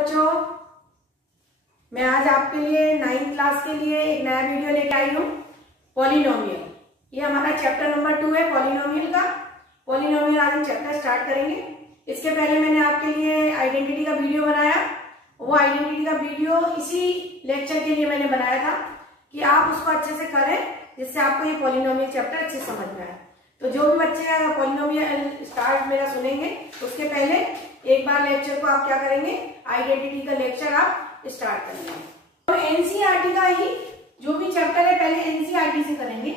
बच्चों, मैं आज आपके लिए 9th क्लास के लिए एक नया वीडियो लेके आई हूँ। पॉलिनोमियल, ये हमारा चैप्टर नंबर 2 है पॉलिनोमियल का। पॉलिनोमियल आज हम चैप्टर स्टार्ट करेंगे। इसके पहले मैंने आपके लिए आइडेंटिटी का वीडियो बनाया। वो आइडेंटिटी का वीडियो इसी लेक्चर के लिए मैंने बनाया था कि आप उसको अच्छे से करें, जिससे आपको ये पॉलिनोमियल चैप्टर अच्छे समझ में आए। तो जो भी बच्चे पॉलिनोमियल स्टार्ट मेरा सुनेंगे, उसके पहले एक बार लेक्चर को आप क्या करेंगे, आइडेंटिटी का लेक्चर आप स्टार्ट करेंगे। तो एनसीईआरटी का ही जो भी चैप्टर है पहले एनसीईआरटी से करेंगे।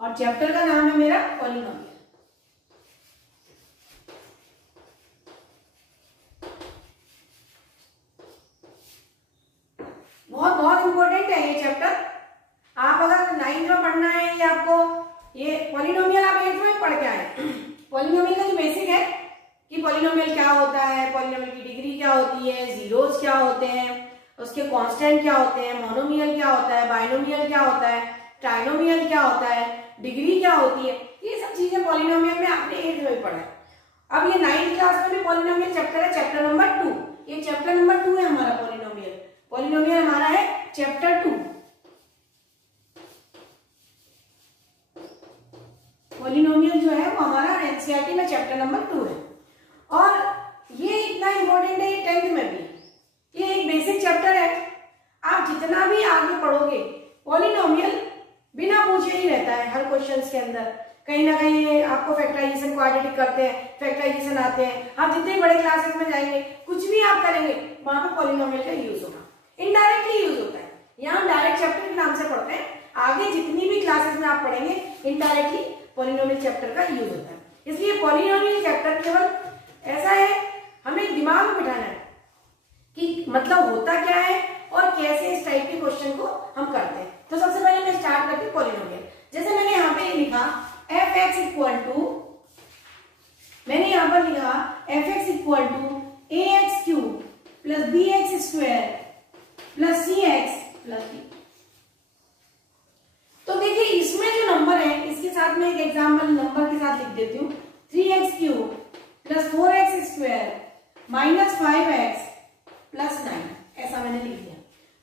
और चैप्टर का नाम है मेरा पॉलिनोमियल। बहुत इंपॉर्टेंट है ये चैप्टर। आप अगर 9th में पढ़ना है, ये आपको ये पॉलिनोमियल आप 8th में पढ़ के आए। पॉलिनोमियल का जो बेसिक है कि पॉलिनोमियल क्या होता है, पॉलिनोमियल की डिग्री क्या होती है, जीरोस क्या होते हैं, उसके कांस्टेंट क्या होते हैं, मोनोमियल क्या होता है, बाइनोमियल क्या होता है, ट्राइनोमियल क्या होता है, डिग्री क्या होती है, ये सब चीजें पॉलिनोमियल में आपने 8th में पढ़ा है। अब ये 9th क्लास में भी पॉलिनोमियल चैप्टर है, चैप्टर नंबर 2। ये चैप्टर नंबर 2 है हमारा पॉलिनोमियल। पॉलिनोमियल हमारा है चैप्टर 2। पॉलिनोमियल जो है वो हमारा एनसीईआरटी में चैप्टर नंबर 2 है। और ये इतना इंपॉर्टेंट है, ये 10th में भी ये एक बेसिक चैप्टर है। आप जितना भी आगे पढ़ोगे, पॉलिनोमियल बिना पूछे ही रहता है हर क्वेश्चन के अंदर। कहीं ना कहीं आपको फैक्टराइजेशन, क्वाड्रेटिक करते हैं, फैक्टराइजेशन आते हैं। आप जितने बड़े क्लासेस में जाएंगे, कुछ भी आप करेंगे, वहां पर पॉलिनोमियल का यूज होगा। इनडायरेक्टली यूज होता है। यहाँ हम डायरेक्ट चैप्टर के नाम से पढ़ते हैं, आगे जितनी भी क्लासेस में आप पढ़ेंगे, इनडायरेक्टली पॉलिनोमियल चैप्टर का यूज होता है। इसलिए पॉलिनोमियल चैप्टर केवल ऐसा है, हमें दिमाग में बिठाना है कि मतलब होता क्या है और कैसे इस टाइप के क्वेश्चन को हम करते हैं। तो सबसे पहले मैं स्टार्ट करती हूँ पॉलिनोमियल। जैसे मैंने यहाँ पे लिखा एफ एक्स इक्वल टू, मैंने यहाँ पर लिखा f x equal to a x cube plus b x square plus c x plus b. तो देखिए इसमें जो नंबर है, इसके साथ में एक एग्जाम्पल नंबर के साथ लिख देती हूँ, 3x cube plus 4x square minus 5x plus 9, ऐसा मैंने लिख दिया।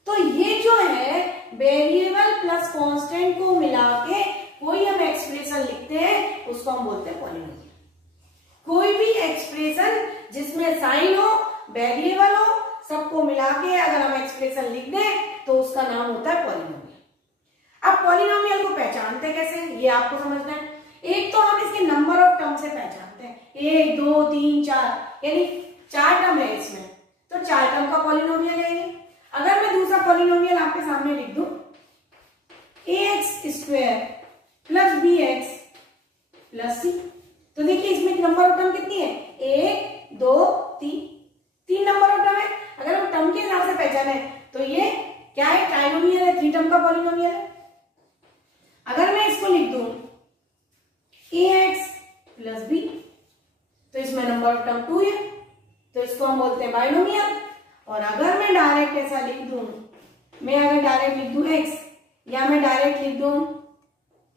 तो ये जो है वेरिएबल प्लस कांस्टेंट को मिला के कोई हम एक्सप्रेशन लिखते हैं, उसको हम बोलते हैं पॉलिनोमियल। कोई भी एक्सप्रेशन जिसमें साइन हो, वेरिएबल हो, सबको मिला के अगर हम एक्सप्रेशन लिख दें तो उसका नाम होता है पॉलिनोमियल। अब पॉलिनोमियल को पहचानते कैसे, ये आपको समझना है। एक तो हम इसके नंबर ऑफ टर्म से पहचानते हैं, 1 2 3 4, यानी 4 टर्म है इसमें, तो 4 टर्म का पॉलिनोमियल है ये। अगर मैं दूसरा पॉलिनोमियल आपके सामने लिख दूं, ax square plus b x plus c, तो देखिए इसमें नंबर ऑफ टर्म कितनी है, 1 2 3 नंबर ऑफ टर्म है। अगर हम टर्म के हिसाब से पहचाने तो ये क्या है, ट्राइनोमियल है, 3 टर्म का पॉलिनोमियल है। अगर मैं इसको लिख दूं ax प्लस बी, तो इसमें नंबर ऑफ टर्म 2 है, तो इसको हम बोलते हैं बाइनोमियल। और अगर मैं डायरेक्ट ऐसा लिख दूं, मैं अगर डायरेक्ट लिख दूं x, या मैं डायरेक्ट लिख दूं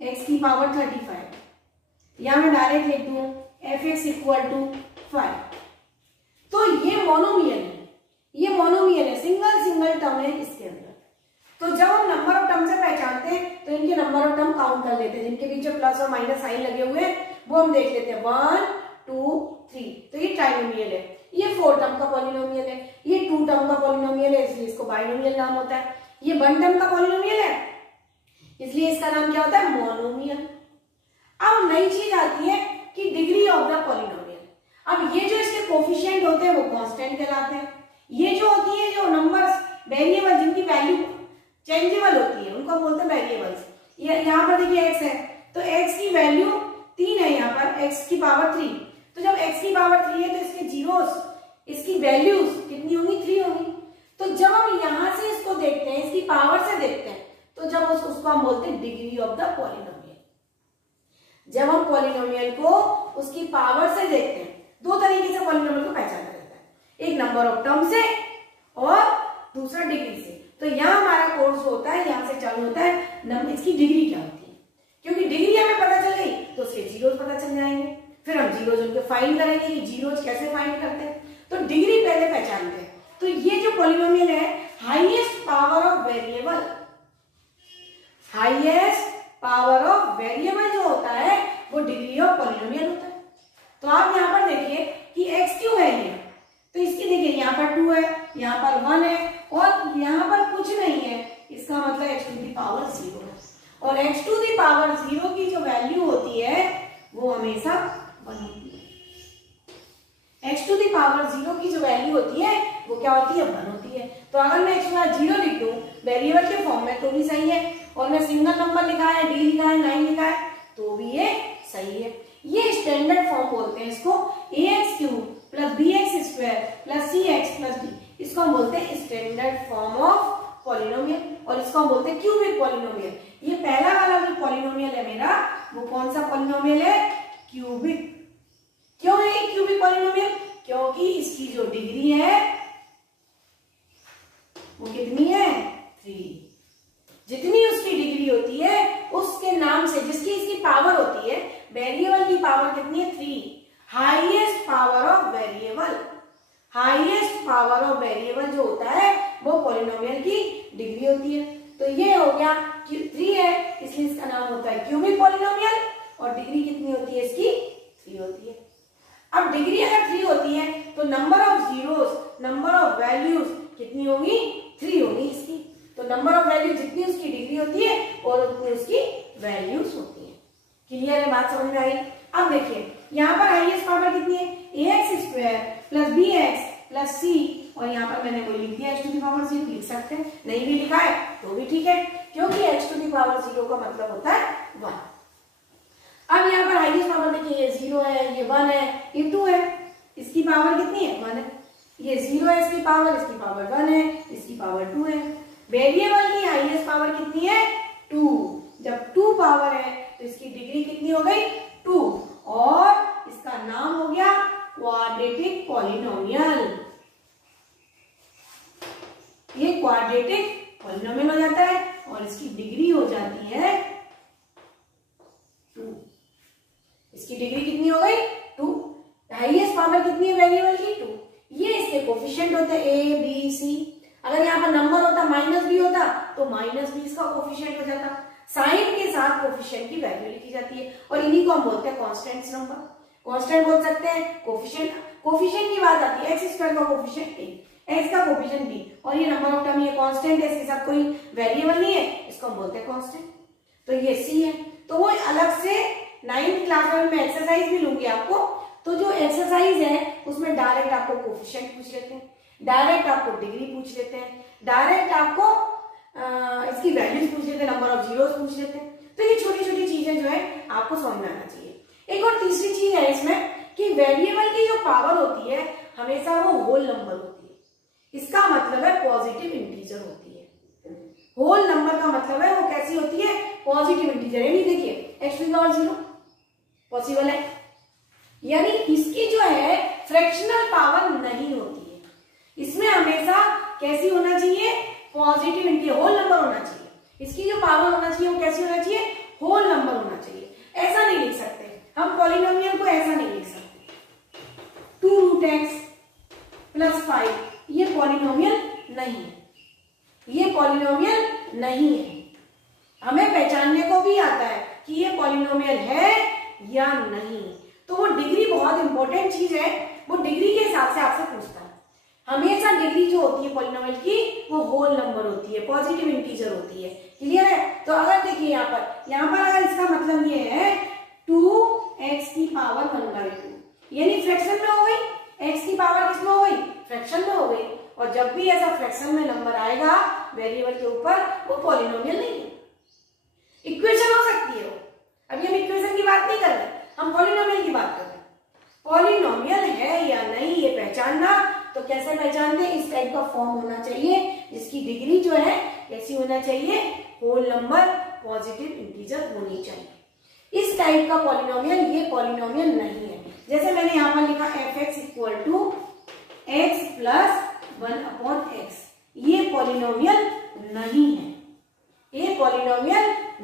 x की पावर 35, या मैं डायरेक्ट लिख दूं fx इक्वल टू 5, तो ये मोनोमियल है। ये मोनोमियल है, सिंगल टर्म है इसके अंदर। तो जब हम नंबर ऑफ टर्म से पहचानते हैं तो इनके नंबर ऑफ टर्म काउंट कर लेते हैं, जिनके पीछे प्लस और माइनस साइन लगे हुए हैं वो हम देख लेते हैं, 1 2 3, तो ये ट्राइनोमियल है। ये 4 टर्म का पॉलिनोमियल है, ये 2 टर्म का पॉलिनोमियल है, इसलिए इसको बाइनोमियल नाम होता है। ये 1 टर्म का पॉलिनोमियल है, इसलिए इसका नाम क्या होता है, मोनोमियल। अब नई चीज आती है कि डिग्री ऑफ द पॉलिनोमियल। अब ये जो इसके कोफिशिएंट होते हैं वो कांस्टेंट कहलाते हैं। ये जो होती है, जो नंबर्स वेरिएबल जिनकी वैल्यू चेंजेबल होती है, उनको बोलते हैं वेरिएबल्स। ये यहाँ पर देखिए x है, तो x की वैल्यू 3 है, यहाँ पर x की पावर 3। तो जब x की पावर 3 है तो इसके जीरोस, इसकी वैल्यूज कितनी होंगी, 3 होंगी। तो जब हम यहां से इसको देखते हैं, इसकी पावर से देखते हैं, तो जब उसको हम बोलते हैं डिग्री ऑफ द पॉलिनोमियल। जब हम पॉलिनोमियल को उसकी पावर से देखते हैं, 2 तरीके से पॉलिनोमियल को पहचाना जाता है, एक नंबर ऑफ टर्म से और दूसरा डिग्री से। तो यहाँ हमारा कोर्स जो होता है यहाँ से चालू होता है इसकी डिग्री क्या होती है, क्योंकि डिग्री हमें पता चल गई तो उसके जीरोस पता चल जाएंगे, फिर हम जीरोस उनके फाइंड करेंगे कि जीरोस कैसे फाइंड करते हैं, तो डिग्री पहले पहचानते हैं। तो ये जो पॉलिनोमियल है highest power of variable, highest power of variable जो होता है वो डिग्री ऑफ पॉलिनोमियल होता है। तो आप यहाँ पर देखिए कि एक्स क्यों है ये, तो इसकी देखिए यहाँ पर 2 है, यहाँ पर 1 है और यहाँ पर कुछ नहीं है, इसका मतलब x टू दी पावर 0 है, और x टू दी पावर 0 की जो वैल्यू होती है वो हमेशा 1 होती है। x टू दी पावर 0 की जो वैल्यू होती है वो क्या होती है, 1 होती है। तो अगर मैं x का 0 लिख दूं वेरिएबल के फॉर्म में तो भी सही है, और मैं सिंगल नंबर लिखा है, d लिखा है, 9 लिखा है तो भी ये सही है। ये स्टैंडर्ड फॉर्म बोलते हैं इसको, ax³ plus bx² plus cx plus d, इसको हम बोलते हैं स्टैंडर्ड फॉर्म ऑफ पॉलिनोमियल, और इसको हम बोलते हैं क्यूबिक पॉलिनोमियल। ये पहला वाला जो पॉलिनोमियल है मेरा वो कौन सा पॉलिनोमियल है, क्यूबिक। क्यों है ये क्यूबिक पॉलिनोमियल, क्योंकि इसकी जो डिग्री है वो कितनी है, 3। जितनी उसकी डिग्री होती है उसके नाम से जिसकी इसकी पावर होती है, वेरिएबल की पावर कितनी है, 3। Highest power of variable, highest power of variable जो होता है वो पॉलिनोमियल की डिग्री होती है। तो ये हो गया 3 है, इसलिए इसका नाम होता है क्यूबिक पॉलिनोमियल, और डिग्री कितनी होती है इसकी, 3 होती है। अब डिग्री अगर 3 होती है तो number of zeros, number of values कितनी होगी, 3 होगी इसकी। तो नंबर ऑफ वैल्यू जितनी उसकी डिग्री होती है और उतनी उसकी वैल्यूज होती है। क्लियर है, बात समझ में आई। अब देखिए यहाँ पर हाईएस्ट पावर कितनी है, ax² plus bx plus c, और यहाँ पर मैंने कोई लिख दिया x टू दी पावर 0, लिख सकते हैं, नहीं भी लिखा है तो भी ठीक है, क्योंकि x टू दी पावर 0 का मतलब होता है 1। अब यहाँ पर हाईएस्ट पावर देखिए, ये 0 है, ये 1 है, ये 2 है, इसकी पावर कितनी है, 1 है। ये 0 है इसकी पावर 1 है, इसकी पावर 2 है। वेरिएबल की हाईएस्ट पावर कितनी है, 2। जब 2 पावर है तो इसकी डिग्री कितनी हो गई, 2, और इसका नाम हो गया क्वाड्रेटिक पॉलिनोमियल। ये क्वाड्रेटिक पॉलिनोमियल हो जाता है और इसकी डिग्री हो जाती है 2। इसकी डिग्री कितनी हो गई, 2। हाईएस्ट पावर कितनी है वेरिएबल की, 2। ये इसके कोफिशिएंट होते हैं a b c। अगर यहाँ पर नंबर होता माइनस b होता तो माइनस b इसका कोफिशिएंट हो जाता। साइन के साथ कोफिशिएंट की वैल्यू लिखी जाती है, और इन्हीं को हम बोलते हैं कांस्टेंट्स नंबर। कांस्टेंट बोल सकते हैं, कोफिशिएंट। कोफिशिएंट की बात आती है, x² का कोफिशिएंट a, x का कोफिशिएंट b, और ये नंबर ऑफ टर्म, ये कांस्टेंट है, इसके साथ कोई वेरिएबल नहीं है, इसको हम बोलते हैं कांस्टेंट। तो ये c है। तो वो अलग से 9th क्लास में मैं एक्सरसाइज भी लूंगी आपको, तो जो एक्सरसाइज है उसमें डायरेक्ट आपको कोफिशिएंट पूछ लेते हैं, डायरेक्ट आपको डिग्री पूछ लेते हैं, डायरेक्ट आपको इसकी वैल्यूज पूछ लेते हैं, नंबर ऑफ जीरोस पूछ लेते हैं। तो ये छोटी छोटी चीजें जो है आपको समझ में आना चाहिए। एक और तीसरी चीज है इसमें कि वेरिएबल की जो पावर होती है हमेशा वो होल नंबर होती है। इसका मतलब है पॉजिटिव इंटीजर होती है। होल नंबर का मतलब है वो कैसी होती है, पॉजिटिव इंटीजर। यानी देखिए x to the power 0 possible है, यानी इसकी जो है फ्रैक्शनल पावर नहीं होती है। इसमें हमेशा कैसी होना चाहिए, पॉजिटिव इंटीजर, होल नंबर होना चाहिए। इसकी जो पावर होना चाहिए वो कैसी होना चाहिए, होल नंबर होना चाहिए। ऐसा नहीं लिख सकते हम पॉलिनोमियल को, ऐसा नहीं लिख सकते 2√x प्लस 5, ये पॉलिनोमियल नहीं है, ये पॉलिनोमियल नहीं है। हमें पहचानने को भी आता है कि ये पॉलिनोमियल है या नहीं। तो वो डिग्री बहुत इंपॉर्टेंट चीज है, वो डिग्री के हिसाब से आपसे पूछता है। हमेशा डिग्री जो होती है पॉलिनोमियल की वो होल नंबर होती है, पॉजिटिव इंटीजर होती है। क्लियर है। तो अगर देखिए यहाँ पर अगर इसका मतलब ये है 2x की पावर 1/2, यानी फ्रैक्शन में हो गई, x की पावर किसमें हो गई, फ्रैक्शन में हो गई। और जब भी ऐसा फ्रैक्शन में नंबर आएगा वेरिएबल के ऊपर वो पॉलिनोमियल नहीं है, इक्वेशन हो सकती है वो। अभी हम इक्वेशन की बात नहीं कर रहे, हम पॉलिनोमियल की बात कर रहे हैं। पॉलिनोमियल है या नहीं ये पहचानना, तो कैसे पहचानते हैं, इस टाइप का फॉर्म होना चाहिए जिसकी डिग्री जो है कैसी होना चाहिए, होल नंबर, पॉजिटिव इंटीजर होनी चाहिए। इस टाइप का पॉलिनोमियल ये पॉलिनोमियल नहीं है। जैसे मैंने यहाँ पर लिखा f(x = x + 1/x), ये पॉलिनोमियल नहीं है।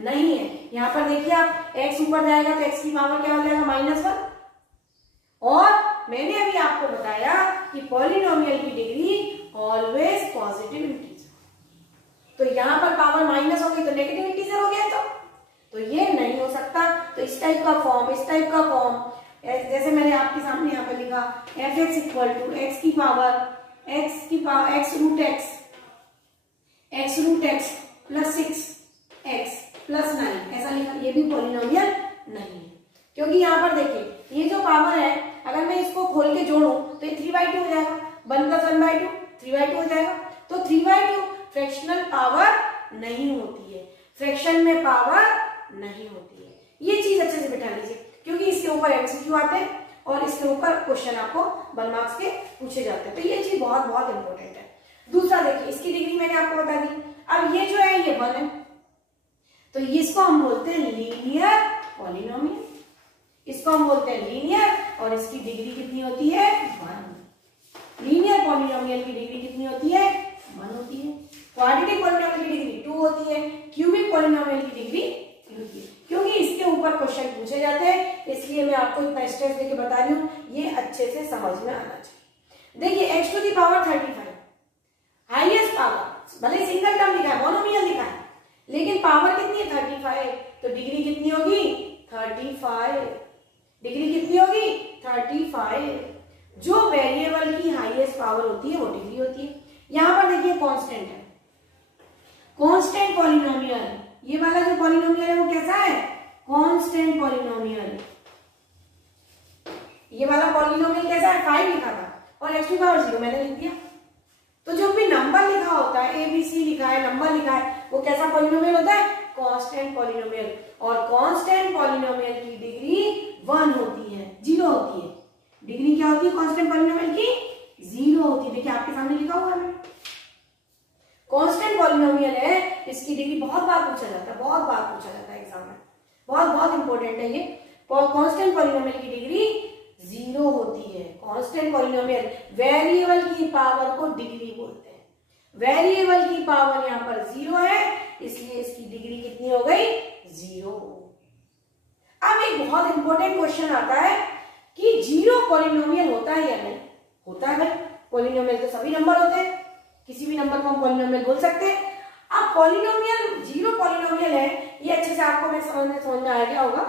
नहीं है। यहाँ पर देखिए आप x ऊपर जाएगा तो x की पावर क्या हो जाएगा -1। और मैंने अभी आपको बताया कि पॉलिनोमियल की डिग्री ऑलवेज पॉजिटिव इंटीजर, तो यहाँ पर पावर माइनस हो गई तो नेगेटिव इंटीजर हो गया, तो ये नहीं हो सकता। तो इस टाइप का फॉर्म, इस टाइप का फॉर्म, जैसे मैंने आपके सामने यहाँ पर लिखा f(x) = x की power x root x plus 6x plus 9 ऐसा लिखा, ये भी पॉलिनोमियल नहीं है। क्योंकि यहाँ पर देखिए ये जो पावर है, अगर मैं इसको खोल के जोड़ूं तो ये 3/2 हो जाएगा, 1 + 1/2 3/2 हो जाएगा। तो 3/2 फ्रैक्शनल पावर नहीं होती है, फ्रैक्शन में पावर नहीं होती है। ये चीज अच्छे से बिठा लीजिए, क्योंकि इसके ऊपर एमसीक्यू आते हैं और इसके ऊपर क्वेश्चन आपको 1 मार्क्स के पूछे जाते हैं, तो ये चीज बहुत बहुत इंपॉर्टेंट है। दूसरा देखिए, इसकी डिग्री मैंने आपको बता दी। अब ये जो है ये 1 है, तो इसको हम बोलते हैं लीनियर पॉलिनोमियल, इसको हम बोलते हैं लीनियर, और इसकी डिग्री कितनी होती है 1। लीनियर पॉलिनोमियल की डिग्री कितनी होती है 1 होती है। क्वाड्रेटिक पॉलिनोमियल की डिग्री 2 होती है, क्यूबिक पॉलिनोमियल की डिग्री 3 होती है। क्योंकि इसके ऊपर क्वेश्चन पूछे जाते हैं, इसलिए मैं आपको इतना स्टेप देके बता रही हूँ, ये अच्छे से समझ में आना चाहिए। देखिए x⁵ हाईएस्ट पावर, भले सिंगल टर्म लिखा है, मोनोमियल लिखा है, लेकिन पावर कितनी है 35, तो डिग्री कितनी होगी 35। डिग्री कितनी होगी 35। जो वेरिएबल की हाईएस्ट पावर होती है वो डिग्री होती है। यहां पर देखिए कांस्टेंट है, कांस्टेंट पॉलिनोमियल, ये वाला जो पॉलिनोमियल है वो कैसा है कांस्टेंट पॉलिनोमियल। ये वाला पॉलिनोमियल कैसा है 5 लिखा था और x⁵0 मैंने लिख दिया। तो जो भी नंबर लिखा होता है, ABC लिखा है, नंबर लिखा है, वो कैसा पॉलिनोमियल होता है कांस्टेंट पॉलिनोमियल। और कांस्टेंट पॉलिनोमियल की डिग्री 1 होती है, 0 होती है। डिग्री क्या होती है कांस्टेंट पॉलिनोमियल की 0 होती है। देखिए आपके सामने लिखा हुआ है, कांस्टेंट पॉलिनोमियल है, इसकी डिग्री बहुत बार पूछा जाता है, बहुत बार पूछा जाता है एग्जाम में, बहुत बहुत इंपॉर्टेंट है ये। कांस्टेंट पॉलिनोमियल की डिग्री 0 होती है। कांस्टेंट पॉलिनोमियल, वेरिएबल की पावर को डिग्री बोलते हैं। वेरिएबल की पावर यहाँ पर 0 है, इसलिए इसकी डिग्री कितनी हो गई 0। अब एक बहुत इंपॉर्टेंट क्वेश्चन आता है कि 0 पॉलिनोमियल होता है या नहीं होता है। पॉलिनोमियल तो सभी नंबर होते हैं, किसी भी नंबर को हम पॉलिनोमियल बोल सकते हैं। अब पॉलिनोमियल 0 पॉलिनोमियल है, ये अच्छे से आपको मैं समझ में आ गया होगा।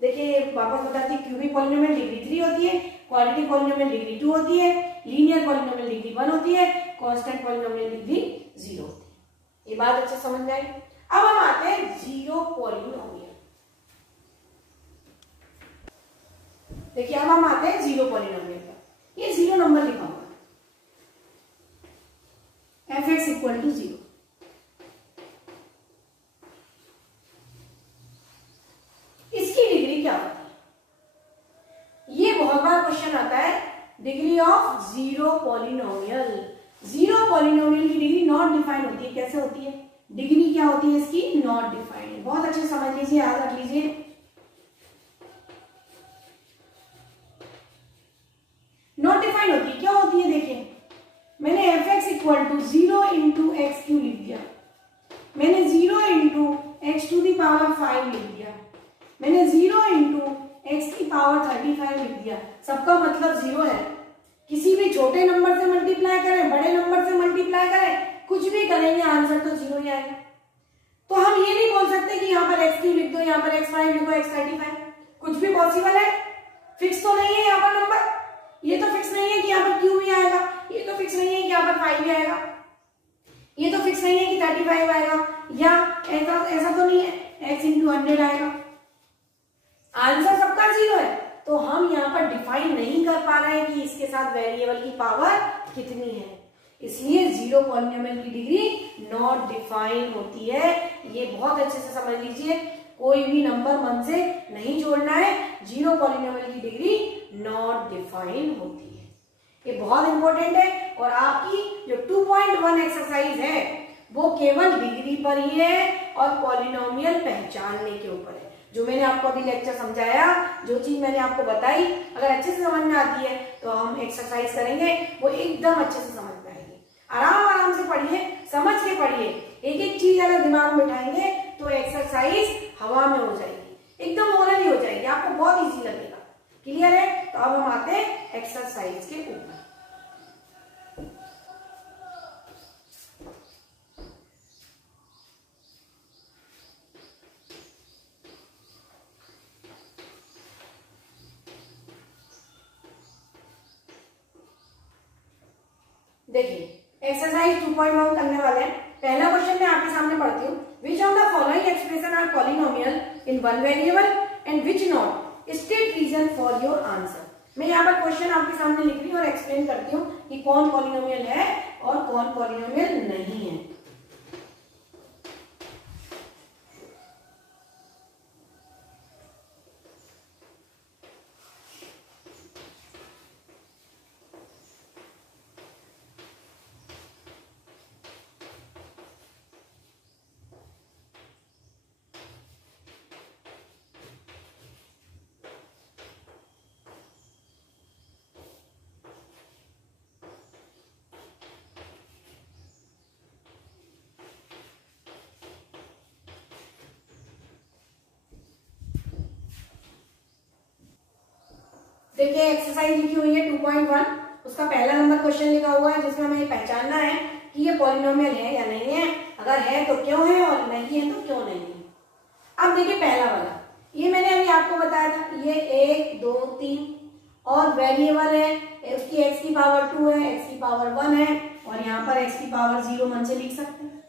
देखिए वापस बताती हूँ, क्यूबिक पॉलिनोमियल डिग्री 3 होती है, क्वाड्रेटिक पॉलिनोमियल डिग्री 2 होती है, लीनियर पॉलिनोमियल डिग्री 1 होती है, कांस्टेंट पॉलिनोमियल डिग्री 0 होती है। ये बात अच्छे समझ में आई। अब हम आते हैं 0 पॉलिनोमियल। देखिए अब हम आते हैं 0 पॉलिनोमियल पर। ये 0 नंबर लिखा हुआ है, f(x) = 0। इसकी डिग्री क्या होती है, ये बहुत बार क्वेश्चन आता है। डिग्री ऑफ 0 पॉलिनोमियल, 0 पॉलिनोमियल की डिग्री नॉट डिफाइंड होती है। कैसे होती है डिग्री, क्या होती है इसकी नॉट डिफाइंड। बहुत अच्छे से समझ लीजिए, याद रख लीजिए। नॉट डिफाइंड होती है, क्यों होती है देखिए, मैंने f(x) = 0 × x³ लिख दिया, मैंने 0 × x⁵5 लिख दिया, मैंने 0 × x⁵35 लिख दिया। सबका मतलब 0 है। किसी भी छोटे नंबर से मल्टीप्लाई करें, बड़े नंबर से मल्टीप्लाई करें, कुछ भी करेंगे आंसर तो 0 ही आएगा। तो हम ये नहीं बोल सकते कि यहाँ पर x³ लिख दो, यहाँ पर x5 लिखो, x35, कुछ भी पॉसिबल है। फिक्स तो नहीं है यहाँ पर नंबर, ये तो फिक्स नहीं है कि यहाँ पर क्यू भी आएगा, ये तो फिक्स नहीं है कि यहाँ पर 5 भी आएगा, ये तो फिक्स नहीं है कि 35 आएगा, या ऐसा तो नहीं है x × 100 आएगा। आंसर सबका 0 है, तो हम यहाँ पर डिफाइन नहीं कर पा रहे हैं कि इसके साथ वेरिएबल की पावर कितनी है, इसलिए 0 पॉलिनोमियल की डिग्री नॉट डिफाइन होती है। ये बहुत अच्छे से समझ लीजिए, कोई भी नंबर मन से नहीं जोड़ना है। 0 पॉलिनोमियल की डिग्री नॉट डिफाइन होती है, ये बहुत इंपॉर्टेंट है। और आपकी जो 2.1 एक्सरसाइज है वो केवल डिग्री पर ही है और पॉलिनोमियल पहचानने के ऊपर है। जो मैंने आपको अभी लेक्चर समझाया, जो चीज मैंने आपको बताई, अगर अच्छे से समझ में आती है तो हम एक्सरसाइज करेंगे, वो एकदम अच्छे से समझ में आएगी। आराम आराम से पढ़िए, समझ के पढ़िए, एक एक चीज अगर दिमाग में बिठाएंगे तो एक्सरसाइज हवा में हो जाएगी, एकदम ओरली हो जाएगी, आपको बहुत इजी लगेगा। क्लियर है? तो अब हम आते हैं एक्सरसाइज के ऊपर। देखिए एक्सरसाइज 2.1 करने वाले हैं। पहला क्वेश्चन मैं आपके सामने पढ़ती हूँ। Which of the following expression are polynomial in one variable and which not, state reason for your answer. मैं यहाँ पर क्वेश्चन आपके सामने लिख रही हूँ और एक्सप्लेन करती हूँ कि कौन पॉलिनोमियल है और कौन पॉलिनोमियल नहीं है। देखिए एक्सरसाइज लिखी हुई है 2.1, उसका पहला नंबर क्वेश्चन लिखा हुआ है जिसमें हमें पहचानना है कि ये पॉलिनोमियल है या नहीं है, अगर है तो क्यों है और नहीं है तो क्यों नहीं है। अब देखिए पहला वाला, ये मैंने अभी आपको बताया था, ये 1 2 3 और वेरिएबल है, उसकी x की पावर 2 है, x की पावर 1 है और यहाँ पर x की पावर 0 मन से लिख सकते हैं।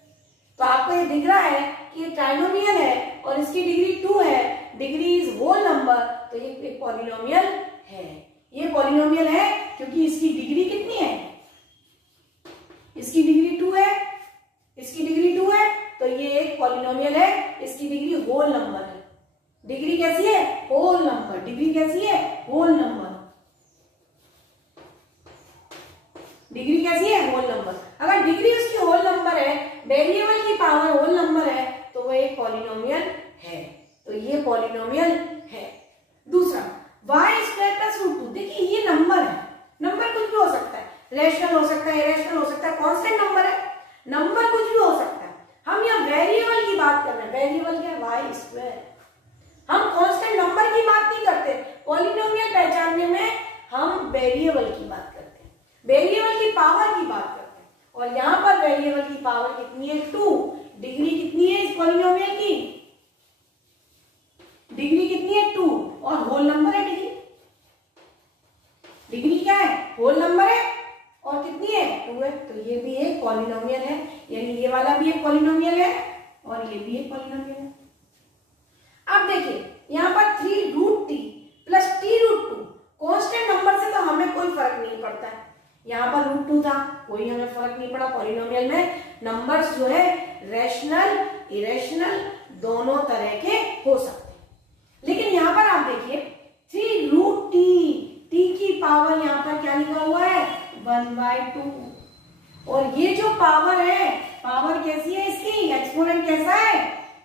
तो आपको ये दिख रहा है कि ये ट्राइनोमियल है और इसकी डिग्री 2 है, डिग्री इज होल नंबर, तो ये एक पॉलिनोमियल है। ये पॉलिनोमियल है क्योंकि इसकी डिग्री कितनी है, इसकी डिग्री 2 है, इसकी डिग्री 2 है, तो ये एक पॉलिनोमियल है, इसकी डिग्री होल नंबर है। डिग्री कैसी है? Whole number. डिग्री कैसी है? Whole number. डिग्री कैसी है? Whole number. अगर डिग्री उसकी होल नंबर है, वेरिएबल की पावर होल नंबर है, तो वो एक पॉलिनोमियल है। तो ये पॉलिनोमियल है। दूसरा y²√2, देखिए ये नंबर है, नंबर कुछ भी हो सकता है, रेशनल हो सकता है, इरेशनल हो सकता है, कांस्टेंट नंबर है, नंबर कुछ भी हो सकता है। हम यहाँ वेरिएबल की बात कर रहे हैं, वेरिएबल क्या है? y²। हम कांस्टेंट नंबर की बात नहीं करते, पॉलिनोमियल पहचानने में हम वेरिएबल की बात करते हैं, वेरिएबल की पावर की बात करते हैं। और यहाँ पर वेरिएबल की पावर कितनी है? 2। डिग्री कितनी है इस पॉलिनोमियल की? डिग्री कितनी है? 2 और होल नंबर है डिग्री। डिग्री क्या है? होल नंबर है और कितनी है? 2 है। तो ये भी एक पॉलिनोमियल है, यानी ये वाला भी एक पॉलिनोमियल है और ये भी एक पॉलिनोमियल है। अब देखिए यहाँ पर 3√t plus t√2, constant number से तो हमें कोई फर्क नहीं पड़ता है। यहाँ पर √2 था, कोई हमें फर्क नहीं पड़ा। पॉलिनोमियल में नंबर्स जो है रेशनल इरेशनल दोनों तरह के हो सकते हैं। लेकिन यहाँ पर आप देखिए 3√t, t की पावर यहाँ पर क्या लिखा हुआ है? 1/2। और ये जो पावर है, पावर कैसी है इसकी? एक्सपोनेंट कैसा है?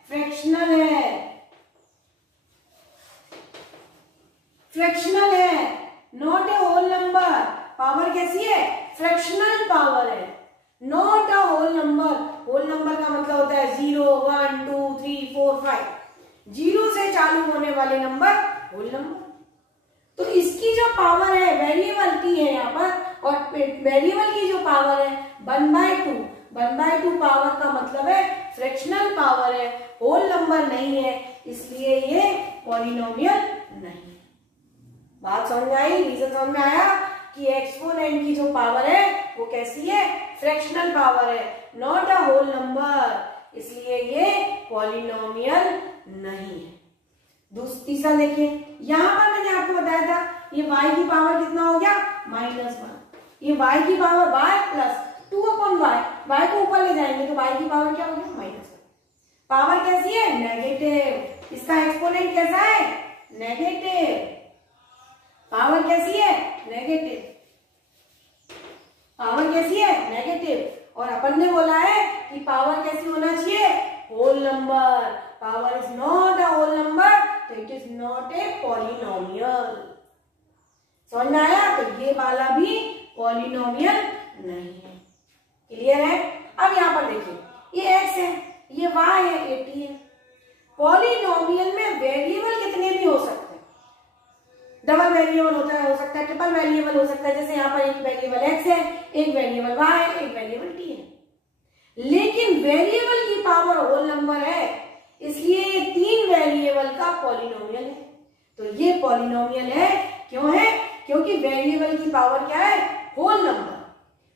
फ्रैक्शनल है, फ्रैक्शनल है, not a whole number. Power कैसी है? फ्रैक्शनल पावर है, not a whole number. Whole number का मतलब होता है 0 1 2 3 4 5, 0 से चालू होने वाले नंबर होल नंबर। तो इसकी जो पावर है वेरिएबल की है यहाँ पर, और वेरिएबल की जो पावर है 1/2, 1/2 पावर का मतलब है फ्रैक्शनल पावर है, होल नंबर नहीं है, इसलिए ये पॉलिनोमियल नहीं है। बात समझ में आई? रीजन समझ में आया कि एक्सपोनेंट की जो पावर है वो कैसी है? फ्रैक्शनल पावर है, नॉट अ होल नंबर, इसलिए ये पॉलिनोमियल नहीं है। तीसरा देखिए, यहां पर मैंने आपको बताया था ये y की पावर कितना हो गया? -1। ये y की power y plus 2/y, y को ऊपर ले जाएंगे तो y की पावर क्या हो गया? -1। पावर कैसी है? नेगेटिव। इसका एक्सपोनेंट कैसा है? नेगेटिव। पावर कैसी है? नेगेटिव। पावर कैसी है? नेगेटिव। और अपन ने बोला है कि पावर कैसी होना चाहिए? Whole number. Power is not a whole number, तो it is not a polynomial. समझ में आया? तो ये वाला भी पॉलिनोमियल नहीं है। क्लियर है? अब यहां पर देखिए, ये x है, ये y है, ये t है। पॉलिनोमियल में वेरिएबल कितने भी हो सकते हैं, डबल वेरिएबल होता है, हो सकता है ट्रिपल वेरिएबल हो सकता है, जैसे यहाँ पर एक वेरिएबल x है, एक वेरिएबल y है, एक वेरिएबल t है। लेकिन वेरिएबल की पावर होल नंबर है, इसलिए ये 3 वेरिएबल का पॉलिनोमियल है। तो ये पॉलिनोमियल है, क्यों है? क्योंकि वेरिएबल की पावर क्या है? Whole number.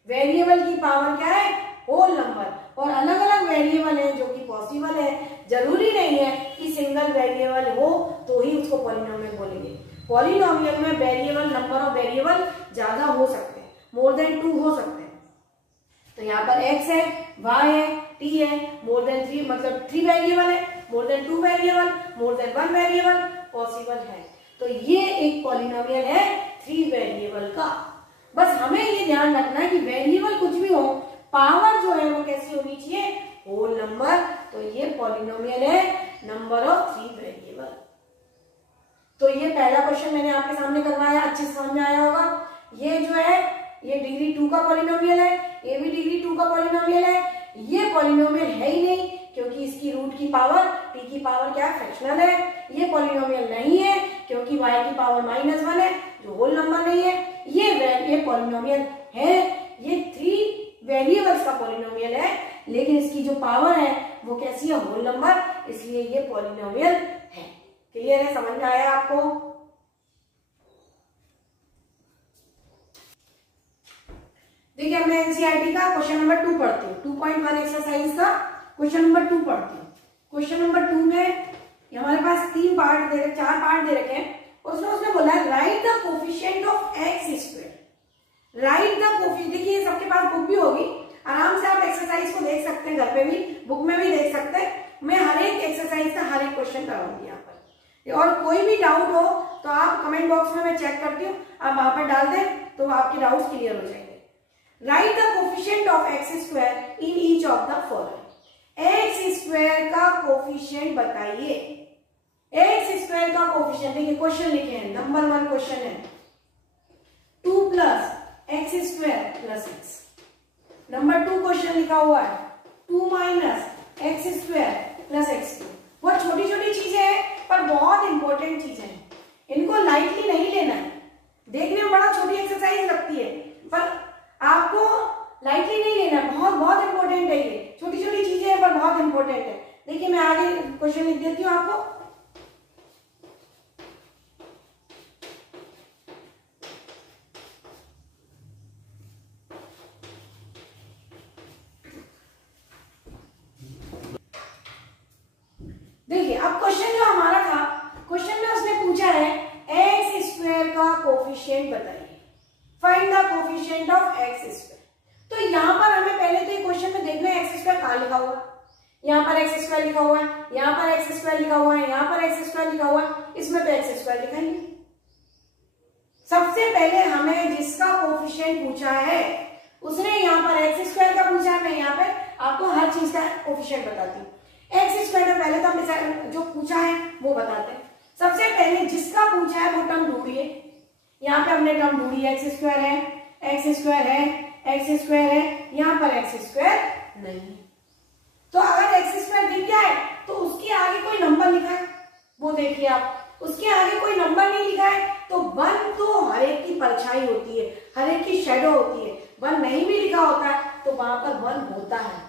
वेरिएबल की पावर क्या है? Whole number. और अलग अलग वेरिएबल है जो कि पॉसिबल है, जरूरी नहीं है कि सिंगल वेरिएबल हो तो ही उसको पॉलिनोमियल बोलेंगे। पॉलिनोमियल में वेरिएबल, नंबर ऑफ वेरिएबल ज्यादा हो सकते हैं, मोर देन 2 हो सकते हैं। तो यहाँ पर x है, y है, t है, मोर देन 3 मतलब 3 वेरिएबल है, more than 2 variable, more than 1 variable possible है। तो ये एक पॉलिनोमियल है 3 वेरिएबल का। बस हमें ये ध्यान रखना है कि वेरिएबल कुछ भी हो, पावर जो है वो कैसी होनी चाहिए? Whole number. तो ये पॉलिनोमियल है नंबर ऑफ 3 वेरिएबल। तो ये पहला क्वेश्चन मैंने आपके सामने करवाया, अच्छे से समझ में आया होगा। ये जो है ये डिग्री 2 का पॉलिनोमियल है, ये भी डिग्री 2 का पॉलिनोमियल है। ये पॉलिनोमियल है ही नहीं क्योंकि इसकी रूट की पावर t की पावर क्या है? फ्रैक्शनल है। ये पॉलिनोमियल नहीं है क्योंकि y की पावर -1 है जो होल नंबर नहीं है। ये पॉलिनोमियल है, ये 3 वेरिएबल्स का पॉलिनोमियल है, लेकिन इसकी जो पावर है वो कैसी है? होल नंबर, इसलिए ये पॉलिनोमियल है। क्लियर है? समझ में आया आपको? देखिए अब मैं एनसीईआरटी का क्वेश्चन नंबर 2 पढ़ती हूँ। 2.1 एक्सरसाइज का क्वेश्चन नंबर 2 पढ़ती हूँ। क्वेश्चन नंबर 2 में हमारे पास 4 पार्ट दे रखे हैं। उसने बोला right the coefficient of x square. Right the coefficient, देखिए सबके पास बुक भी होगी, आराम से आप एक्सरसाइज को देख सकते हैं, घर पे भी बुक में भी देख सकते हैं। मैं हर एक एक्सरसाइज का हर एक क्वेश्चन कराऊंगी यहाँ पर, और कोई भी डाउट हो तो आप कमेंट बॉक्स में मैं चेक करती हूँ, आप वहां पर डाल दें तो आपके डाउट्स क्लियर हो जाएंगे। Right the coefficient of x square in each of the following. X square का कोफिशिएंट बताइए। एक्स स्क्वायर का कोफिशिएंट, देखिए क्वेश्चन लिखे हैं, नंबर 1 क्वेश्चन है 2 + x² + x। नंबर 2 क्वेश्चन लिखा हुआ है 2 - x² + x2। बहुत छोटी छोटी चीजें हैं पर बहुत इंपॉर्टेंट चीजें हैं, इनको लाइटली नहीं लेना है। देखने में बड़ा छोटी एक्सरसाइज लगती है पर आपको लाइटली नहीं लेना, बहुत बहुत इंपॉर्टेंट है। ये छोटी छोटी चीजें हैं पर बहुत इंपॉर्टेंट है। देखिए मैं आगे क्वेश्चन लिख देती हूँ आपको। देखिए अब क्वेश्चन जो हमारा था, क्वेश्चन में उसने पूछा है x² का कोफिशिएंट बताइए, find the coefficient of x²। तो यहाँ पर हमें पहले तो क्वेश्चन में देखना है x² कहाँ लिखा हुआ है। यहाँ पर x² लिखा हुआ है, यहाँ पर x² लिखा हुआ है, यहाँ पर x² लिखा हुआ है, इसमें तो x² लिखा ही है। सबसे पहले हमें जिसका कोफिशिएंट पूछा है उसने यहाँ पर x² का पूछा है। मैं यहाँ पे आपको हर चीज का कोफिशिएंट बताती हूँ। x² का पहले तो हम जो पूछा है वो बताते हैं। सबसे पहले जिसका पूछा है वो टर्म ढूंढिए। यहाँ पे हमने टर्म ढूंढी है, x² है, x² है, x² है, यहाँ पर x² नहीं है। तो अगर x² दिख गया है तो उसके आगे कोई नंबर लिखा है, वो देखिए आप, उसके आगे कोई नंबर नहीं लिखा है तो 1 तो हर एक की परछाई होती है, हर एक की शेडो होती है। 1 नहीं भी लिखा होता है तो वहां पर 1 होता है।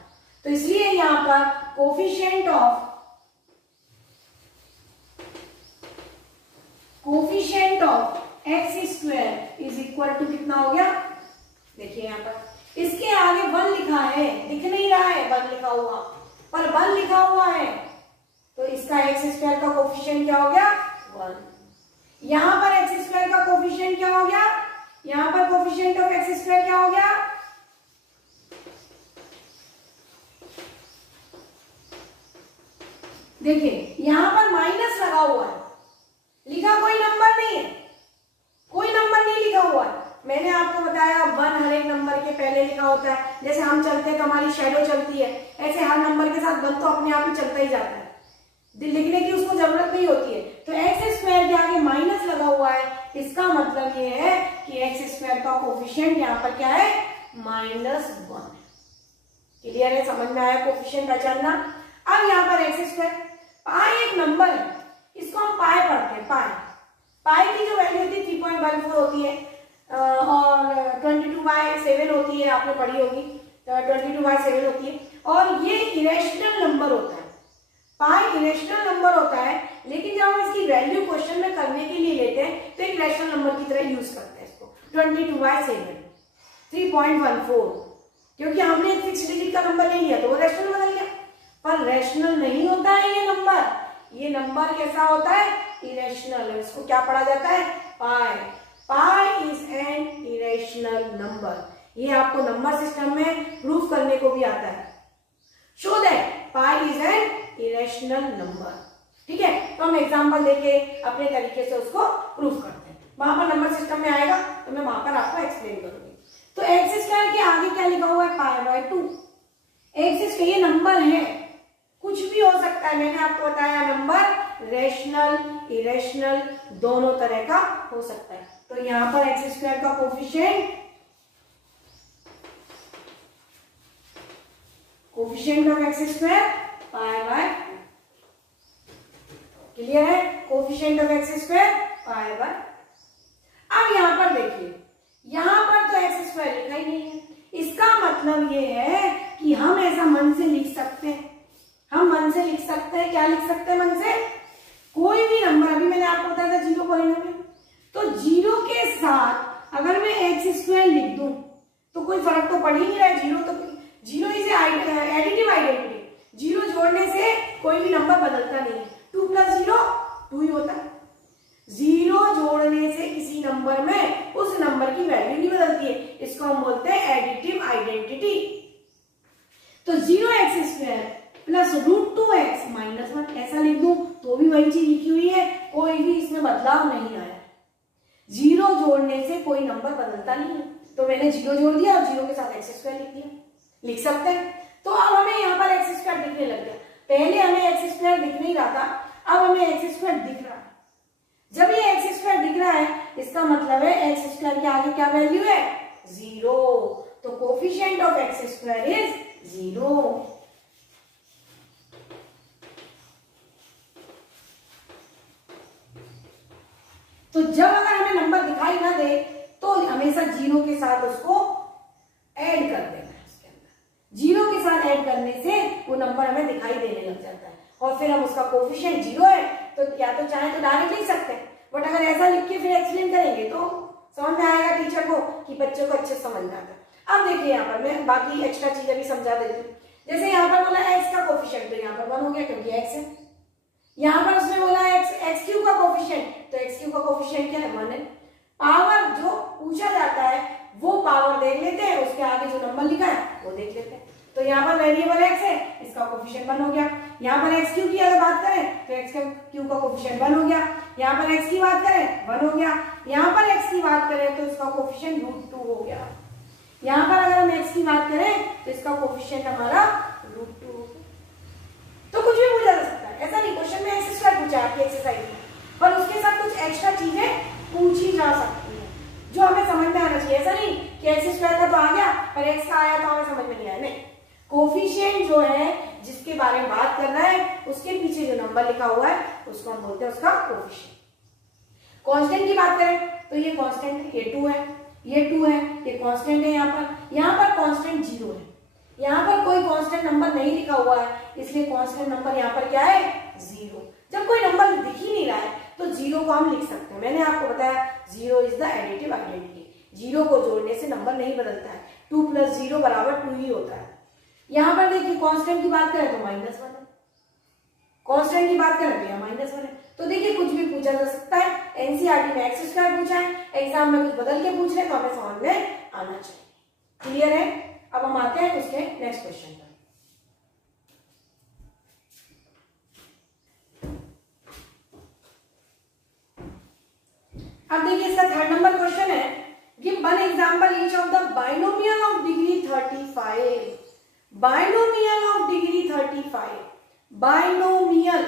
तो इसलिए यहाँ पर coefficient of x² is equal to कितना हो गया? देखिए यहाँ पर इसके आगे 1 लिखा है, दिख नहीं रहा है 1 लिखा हुआ, पर 1 लिखा हुआ है तो इसका x² का कोफिशिएंट क्या हो गया? 1। यहाँ पर x² का कोफिशिएंट क्या हो गया? यहाँ पर कोफिशिएंट ऑफ x² क्या हो गया? देखिए यहाँ पर माइनस लगा हुआ है, लिखा कोई नंबर नहीं है, कोई नंबर नहीं लिखा हुआ है। मैंने आपको बताया 1 हर एक नंबर के पहले लिखा होता है। जैसे हम चलते हैं तो हमारी शेडो चलती है, ऐसे हर नंबर के साथ 1 तो अपने आप ही चलता ही जाता है, लिखने की उसको जरूरत नहीं होती है। तो x² के आगे माइनस लगा हुआ है, इसका मतलब ये है कि x² का कोफिशिएंट यहाँ पर क्या है? -1। क्लियर है? समझ में आया कोफिशिएंट पहचानना? अब यहाँ पर x², एक आपने पढ़ी होगी, 22/7 होती है। और ये इरेशनल नंबर होता है, पाई इरेशनल नंबर होता है, लेकिन जब हम इसकी वैल्यू क्वेश्चन में करने के लिए लेते हैं तो एक रैशनल नंबर की तरह यूज करते हैं इसको। 22/7 3.14, क्योंकि हमने एक फिक्स डिजिट का नंबर ले लिया तो वो रैशनल बदल गया, पर रैशनल नहीं होता है ये नंबर। ये नंबर कैसा होता है? इरेशनल। इसको क्या पढ़ा जाता है? Pi. Pi is an irrational number. ये आपको नंबर सिस्टम में प्रूफ करने को भी आता है। Show that pi is an irrational number. ठीक है, तो हम एग्जांपल देके अपने तरीके से उसको प्रूफ करते हैं। वहां पर नंबर सिस्टम में आएगा तो मैं वहां पर आपको एक्सप्लेन करूंगी। तो एक्स स्क्वायर के आगे क्या लिखा हुआ है? पाई/2। एक्स स्क्वायर ये नंबर है, कुछ भी हो सकता है। मैंने आपको बताया नंबर रैशनल इरेशनल दोनों तरह का हो सकता है। तो यहां पर एक्स स्क्वायर का कोफिशिएंट ऑफ एक्स स्क्वायर पाई/2। क्लियर है? कोफिशिएंट ऑफ एक्स स्क्वायर पाई/2। अब यहां पर देखिए, यहां पर तो एक्स स्क्वायर लिखा ही नहीं है। इसका मतलब ये है कि हम ऐसा मन से लिख सकते हैं। हम मन से लिख सकते हैं, क्या लिख सकते हैं मन से? कोई भी नंबर, अभी मैंने आपको बताया था 0 पॉलिनोमियल, तो 0 के साथ अगर मैं एक्स स्क्वायर लिख दूं तो कोई फर्क तो पड़ ही नहीं रहा है। Zero is additive identity. 0 जोड़ने से कोई भी नंबर बदलता नहीं है। 2 + 0 2 ही होता है। 0 जोड़ने से किसी नंबर में उस नंबर की वैल्यू नहीं बदलती है। इसको हम बोलते हैं एडिटिव आइडेंटिटी। तो 0x² प्लस √2x - 1 ऐसा लिख दूं तो भी वही चीज लिखी हुई है, कोई भी इसमें बदलाव नहीं आया। 0 जोड़ने से कोई नंबर बदलता नहीं है, तो मैंने 0 जोड़ दिया और 0 के साथ x² लिख दिया। लिख सकते हैं। तो अब हमें यहाँ पर x² दिखने लग गया। पहले हमें x² दिख नहीं रहा था, अब हमें x² दिख रहा है। जब ये x² दिख रहा है, इसका मतलब है x² के आगे क्या वैल्यू है? 0। तो कोफिशिएंट ऑफ x² इज 0। तो जब अगर हमें नंबर दिखाई ना दे तो हमेशा 0 के साथ उसको ऐड कर देना है। उसके अंदर 0 के साथ ऐड करने से वो नंबर हमें दिखाई देने लग जाता है, और फिर हम उसका कोफिशिएंट 0 है तो या तो चाहे तो डायरेक्ट लिख सकते हैं, बट अगर ऐसा लिख के फिर एक्सप्लेन करेंगे तो समझ में आएगा टीचर को कि बच्चे को अच्छे समझ में आता है। अब देखिए यहाँ पर मैं बाकी एक्स्ट्रा चीजें भी समझा देती हूँ। जैसे यहाँ पर बोला x का कोफिशिएंट, तो यहाँ पर 1 हो गया क्योंकि x है। यहाँ पर उसने बोला x³ का कोफिशिएंट, तो x³ का कोफिशिएंट क्या है? 1 है। पावर जो पूछा जाता है वो पावर देख लेते हैं, उसके आगे जो नंबर लिखा है वो देख लेते हैं। तो यहाँ पर वेरिएबल x है, इसका कोफिशिएंट 1 हो गया। यहाँ पर x³ की अगर बात करें तो x³ का कोफिशिएंट 1 हो गया। यहाँ पर x की बात करें 1 हो गया। यहाँ पर x की बात करें तो इसका कोफिशिएंट √2 हो गया। यहाँ पर अगर हम x की बात करें तो इसका कोफिशिएंट हमारा √2 हो गया। तो कुछ भी पूछा जा सकता है, ऐसा नहीं क्वेश्चन में x² पूछा आपकी एक्सरसाइज में, पर उसके साथ कुछ एक्स्ट्रा चीजें पूछी जा सकती है जो हमें समझ में आना चाहिए। ऐसा नहीं कि x² का तो आ गया पर x का आया तो हमें समझ में नहीं आया। नहीं, कोफिशिएंट जो है जिसके बारे में बात कर रहा है उसके पीछे जो नंबर लिखा हुआ है उसको हम बोलते हैं उसका कोफिशिएंट। कांस्टेंट की बात करें तो ये कांस्टेंट है, ये 2 है, ये 2 है, ये कांस्टेंट है। यहाँ पर कांस्टेंट 0 है। यहाँ पर कोई कांस्टेंट नंबर नहीं लिखा हुआ है, इसलिए कांस्टेंट नंबर यहाँ पर क्या है? 0। जब कोई नंबर दिख ही नहीं रहा है तो 0 को हम लिख सकते हैं। मैंने आपको बताया 0 इज द एडिटिव आइडेंटिटी। 0 को जोड़ने से नंबर नहीं बदलता है। 2 + 0 = 2 ही होता है। यहाँ पर देखिए कांस्टेंट की बात करें तो -1 है, कांस्टेंट की बात करें तो यहाँ -1 है। तो देखिए कुछ भी पूछा जा सकता है। एनसीईआरटी में x² पूछा है, एग्जाम में कुछ बदल के पूछ रहे तो हमें समझ में आना चाहिए। क्लियर है? अब हम आते हैं उसके नेक्स्ट क्वेश्चन पर। अब देखिए इसका 3rd नंबर क्वेश्चन है, give one example each of the binomial of degree 35। Binomial of degree 35। Binomial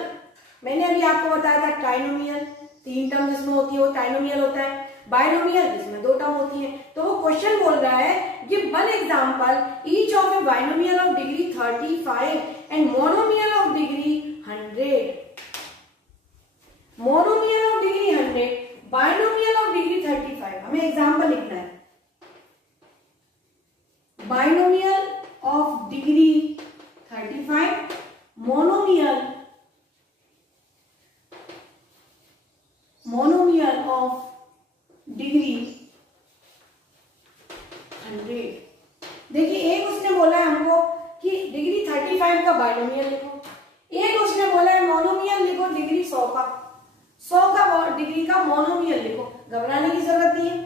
मैंने अभी आपको बताया था ट्राइनोमियल 3 टर्म जिसमें होती है वो ट्राइनोमियल होता है, बाइनोमियल जिसमें 2 टर्म होती है। तो वो क्वेश्चन बोल रहा है give one example each of A binomial of degree 35 and monomial of degree 100। Monomial of degree 100, binomial of degree 35। हमें एग्जांपल लिखना है। Monomial of degree 100। देखिए एक उसने बोला है हमको कि डिग्री 35 का बाइनोमियल लिखो, एक उसने बोला है मोनोमियल लिखो डिग्री 100 का, 100 का डिग्री का मोनोमियल लिखो। घबराने की जरूरत नहीं है,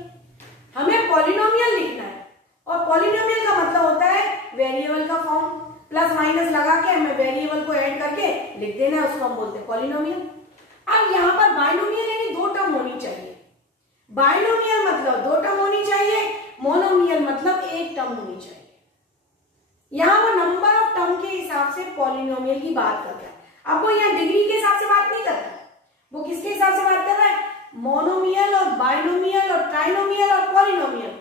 हमें पॉलिनोमियल लिखना है और पॉलिनोमियल का मतलब होता है वेरिएबल का फॉर्म, प्लस माइनस लगा के हमें वेरिएबल को ऐड करके लिख देना है, उसको हम बोलते हैं पॉलिनोमियल। अब यहाँ पर बाइनोमियल यानी दो टर्म होनी चाहिए, बाइनोमियल मतलब दो टर्म होनी चाहिए, मोनोमियल मतलब एक टर्म होनी चाहिए। यहाँ वो नंबर ऑफ टर्म के हिसाब से पॉलिनोमियल की बात कर रहा है। अब वो यहाँ डिग्री के हिसाब से बात नहीं कर रहा है, वो किसके हिसाब से बात कर रहा है? मोनोमियल और बाइनोमियल और ट्राइनोमियल और पॉलिनोमियल,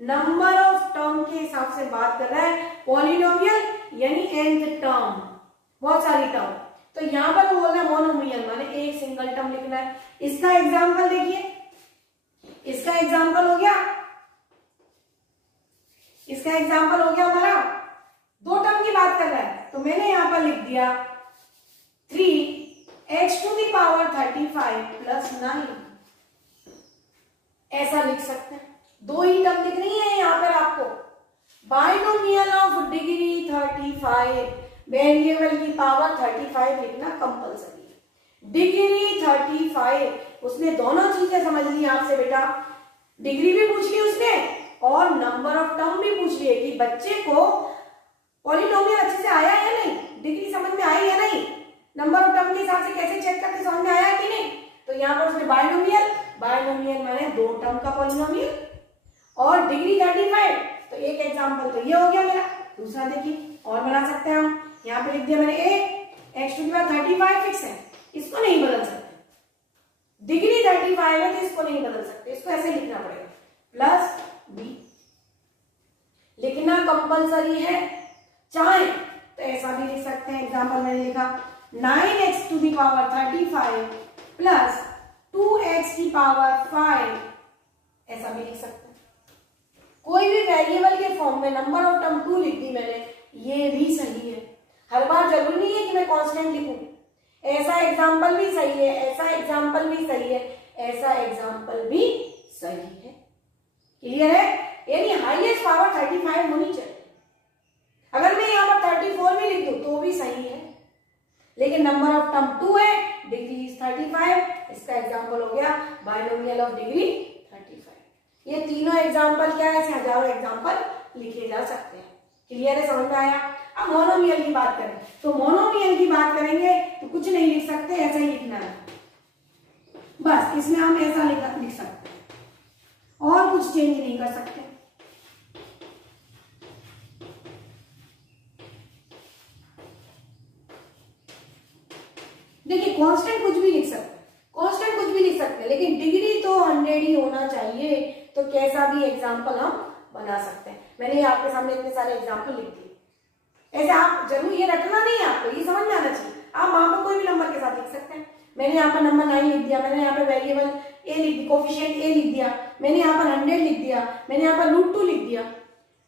नंबर ऑफ टर्म के हिसाब से बात कर रहा है। पॉलिनोमियल यानी nth टर्म, बहुत सारी टर्म। तो यहाँ पर वो बोल रहा है मोनोमियल माने एक सिंगल टर्म लिखना है। इसका एग्जाम्पल देखिए, इसका एग्जाम्पल हो गया, इसका एग्जाम्पल हो गया हमारा दो टर्म की बात कर रहा है, तो मैंने यहां पर लिख दिया 3x to the power 35 plus 9, ऐसा लिख सकते हैं। दो ही टर्म लिख रही है यहां पर आपको। बाइनोमियल ऑफ डिग्री 35, वेरिएबल की पावर 35 लिखना कंपलसरी है। डिग्री 35, उसने दोनों चीजें समझ ली आपसे बेटा, डिग्री भी पूछ ली उसने और नंबर ऑफ टर्म भी पूछ ली है कि बच्चे को पॉलिनोमियल अच्छे से आया है नहीं, डिग्री समझ में आई है नहीं, नंबर ऑफ टर्म के हिसाब से कैसे चेक करके समझ में आया कि नहीं। तो यहाँ पर उसने बाइनोमियल, बाइनोमियल माने दो टर्म का पॉलिनोमियल, और डिग्री 35, तो एक एग्जांपल तो ये हो गया मेरा। दूसरा देखिए और बना सकते हैं हम, यहाँ पे लिख दिया मैंने x to the power 35 fix है, इसको नहीं बदल सकते। डिग्री 35 है तो इसको नहीं बदल सकते, इसको ऐसे लिखना पड़ेगा प्लस b, लिखना कंपलसरी है। चाहे तो ऐसा भी लिख सकते हैं, एग्जांपल मैंने लिखा 9x to the power 35 plus 2x की पावर 5, ऐसा भी लिख सकते हैं। कोई भी वेरिएबल के फॉर्म में नंबर ऑफ टर्म 2 लिख दी मैंने, ये भी सही है। हर बार जरूरी नहीं है कि मैं कांस्टेंट लिखूं, ऐसा एग्जांपल भी सही है, ऐसा एग्जांपल भी सही है, ऐसा एग्जांपल भी सही है। क्लियर है? यानी हाईएस्ट पावर 35 होनी चाहिए। अगर मैं यहाँ पर 34 भी लिख दूं तो भी सही है, लेकिन नंबर ऑफ टर्म 2 है, डिग्री 35, इसका एग्जांपल हो गया बाइनोमियल ऑफ डिग्री 35। ये तीनों एग्जांपल क्या है, ऐसे हजारों एग्जांपल लिखे जा सकते हैं। क्लियर है? समझ में आया? अब मोनोमियल की बात करें तो मोनोमियल की बात करेंगे तो कुछ नहीं लिख सकते, ऐसा ही लिखना है बस। इसमें हम ऐसा लिख सकते हैं और कुछ चेंज नहीं कर सकते। देखिए कांस्टेंट कुछ भी लिख सकते, कांस्टेंट कुछ भी लिख सकते, लेकिन डिग्री तो 100 ही होना चाहिए। तो कैसा भी एग्जांपल हम बना सकते हैं। मैंने आपके सामने इतने सारे एग्जांपल लिख दिए, ऐसे आप जरूर ये रटना नहीं है, आपको ये समझ में आना चाहिए। आप वहां पर कोई भी नंबर के साथ लिख सकते हैं। मैंने यहाँ पर नंबर 9 लिख दिया, मैंने यहाँ पे वेरिएबल ए लिख दिया, कोफिशिएंट ए लिख दिया, मैंने यहाँ पर 100 लिख दिया, मैंने यहाँ पर √2 लिख दिया।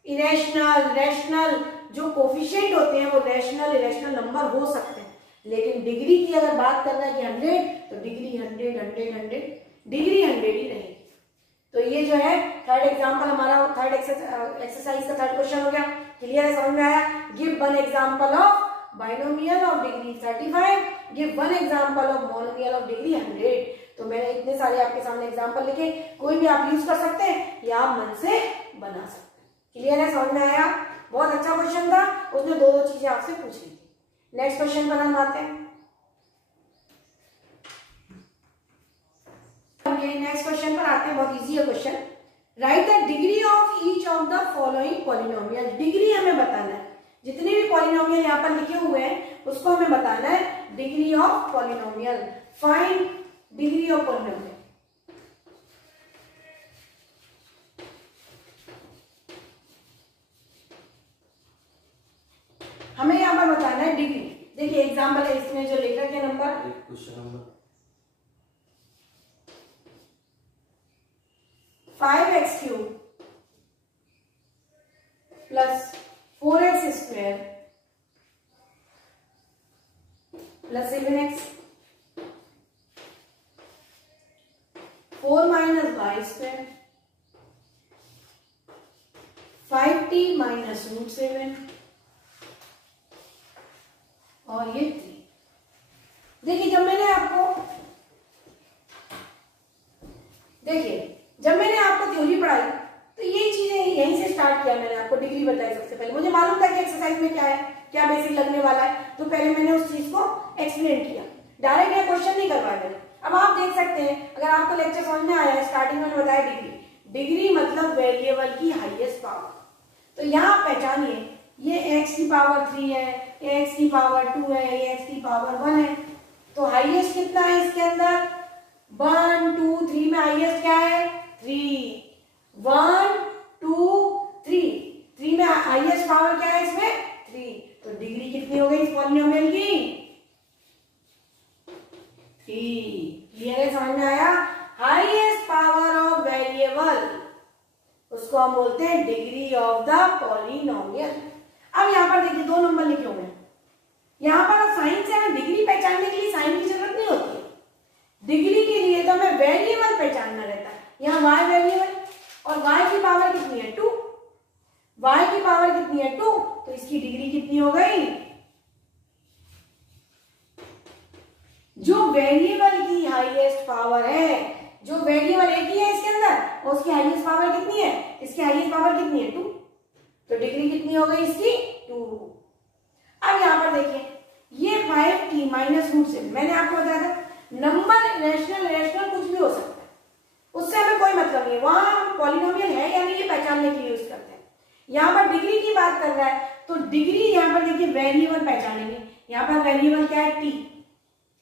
इरेशनल, रैशनल जो कोफिशिएंट होते हैं वो रैशनल इरेशनल नंबर हो सकते हैं, लेकिन डिग्री की अगर बात करना है कि 100 तो डिग्री 100 डिग्री 100 ही रहेगी। तो ये जो है थर्ड एग्जांपल हमारा, थर्ड एक्सरसाइज का थर्ड क्वेश्चन हो गया। क्लियर है? समझ में आया? Give one example of binomial of degree 35, give one example of monomial of degree 100। तो मैंने इतने सारे आपके सामने एग्जांपल लिखे, कोई भी आप यूज कर सकते हैं या आप मन से बना सकते हैं। क्लियर है? समझ में आया? बहुत अच्छा क्वेश्चन था, उसने दो चीजें आपसे पूछी थी। नेक्स्ट क्वेश्चन पर हम आते हैं। नेक्स्ट क्वेश्चन पर आते हैं, बहुत इजी है question. Right the degree of each of the following polynomial. Degree हमें बताना है, जितने भी पॉलिनोमियल यहाँ पर लिखे हुए हैं उसको हमें बताना है। Degree of polynomial, find degree of polynomial. हमें यहाँ पर बताना है डिग्री। देखिए एग्जाम्पल है, इसमें जो लिखा है number, question number 5x³ plus 4x² plus 7x, 4 minus y square, 5t minus √7 और ये 3। देखिए जब मैंने आपको थ्योरी पढ़ाई तो ये चीजें यहीं से स्टार्ट किया। मैंने आपको डिग्री बताई सबसे पहले, मुझे मालूम था कि एक्सरसाइज में क्या है, क्या बेसिक लगने वाला है, तो पहले मैंने उस चीज को एक्सप्लेन किया। डायरेक्ट ये क्वेश्चन नहीं करवाया मैंने। अब आप देख सकते हैं, अगर आपको लेक्चर समझ में आया है, स्टार्टिंग में बताया डिग्री मतलब वेरिएबल की हाईएस्ट पावर। तो यहाँ पहचानिए, ये x की पावर 3 है, ये x की पावर 2 है, ये x की पावर 1 है। तो हाईएस्ट कितना है इसके अंदर? 1 2 3 में हाईएस्ट क्या है? 3। 1 2 3, 3 में हाईएस्ट पावर क्या है इसमें? 3। तो डिग्री कितनी हो गई इस पॉलिनोमियल की? 3। क्लियर है? समझ में आया? हाईएस्ट पावर ऑफ वेरिएबल, उसको हम बोलते हैं डिग्री ऑफ द पॉलिनोमियल। अब यहां पर देखिए 2 नंबर लिखे हुए हैं। यहां पर साइन से हमें डिग्री पहचानने के लिए साइन की जरूरत नहीं होती है। डिग्री के लिए तो हमें वेरिएबल पहचानना रहता है। यहाँ y वेरिएबल और y की पावर कितनी है? 2। y की पावर कितनी है? 2। तो इसकी डिग्री कितनी हो गई? जो वेरिएबल की हाईएस्ट पावर है, जो वेरिएबल एक ही है इसके अंदर, और उसकी हाईएस्ट पावर कितनी है? इसकी हाईएस्ट पावर कितनी है? 2। तो डिग्री कितनी हो गई इसकी? 2। अब यहां पर देखिए, ये 5t माइनस √7, मैंने आपको बताया था नंबर रेशनल कुछ भी हो सकता है, उससे हमें कोई मतलब नहीं है। वहां पॉलिनोमियल है या नहीं ये पहचानने के लिए यूज करते हैं। यहाँ पर डिग्री की बात कर रहा है, तो डिग्री यहाँ पर देखिए वेरिएबल पहचानेंगे। यहाँ पर वेरिएबल क्या है? t।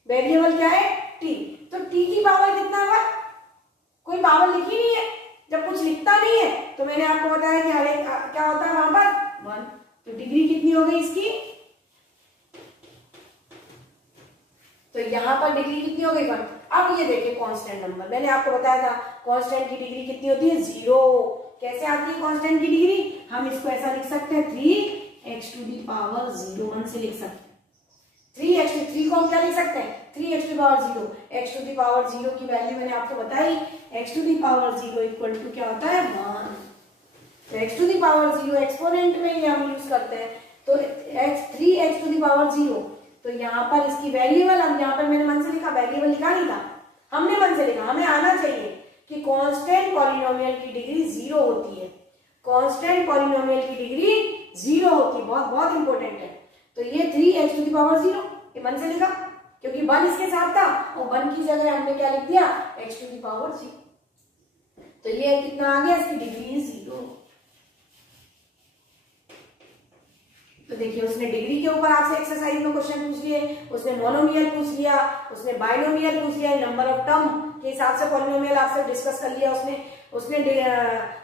वेरिएबल क्या है? t। तो t की पावर कितना है? कोई पावर लिखी नहीं है। जब कुछ लिखता नहीं है तो मैंने आपको बताया कि हर एक क्या होता है वहां पर? 1। तो डिग्री कितनी हो गई इसकी? तो यहां पर डिग्री कितनी हो गई? 1। अब ये देखिए कांस्टेंट नंबर, मैंने आपको बताया था कांस्टेंट की डिग्री कितनी होती है? 0। कैसे आती है कांस्टेंट की डिग्री? हम इसको ऐसा लिख सकते हैं 3x टू दी पावर 0 1 से लिख सकते हैं। 3 को हम क्या लिख सकते हैं? 3x to the power 0। x to the power 0 की वैल्यू मैंने आपको बताई, x to the power 0 equal to क्या होता है? 1। तो x to the power 0 exponent में ही हम यूज करते हैं। तो 3x टू दी पावर 0, तो यहाँ पर इसकी वेरिएबल, हम यहाँ पर मैंने मन से लिखा, वेरिएबल लिखा नहीं था, हमने मन से लिखा। हमें आना चाहिए कि कांस्टेंट पॉलिनोमियल की डिग्री 0 होती है। कांस्टेंट पॉलिनोमियल की डिग्री 0 होती है, बहुत बहुत इंपॉर्टेंट है। तो ये 3x टू दी पावर 0, ये मन से लिखा क्योंकि 1 इसके साथ था, और 1 की जगह हमने क्या लिख दिया? x to the power 0। तो ये कितना आ गया? इसकी डिग्री 0। तो देखिए उसने डिग्री के ऊपर आपसे एक्सरसाइज में क्वेश्चन पूछ लिए, उसने मोनोमियल पूछ लिया, उसने बाइनोमियल पूछ लिया, नंबर ऑफ टर्म के हिसाब से पॉलिनोमियल आपसे डिस्कस कर लिया। उसने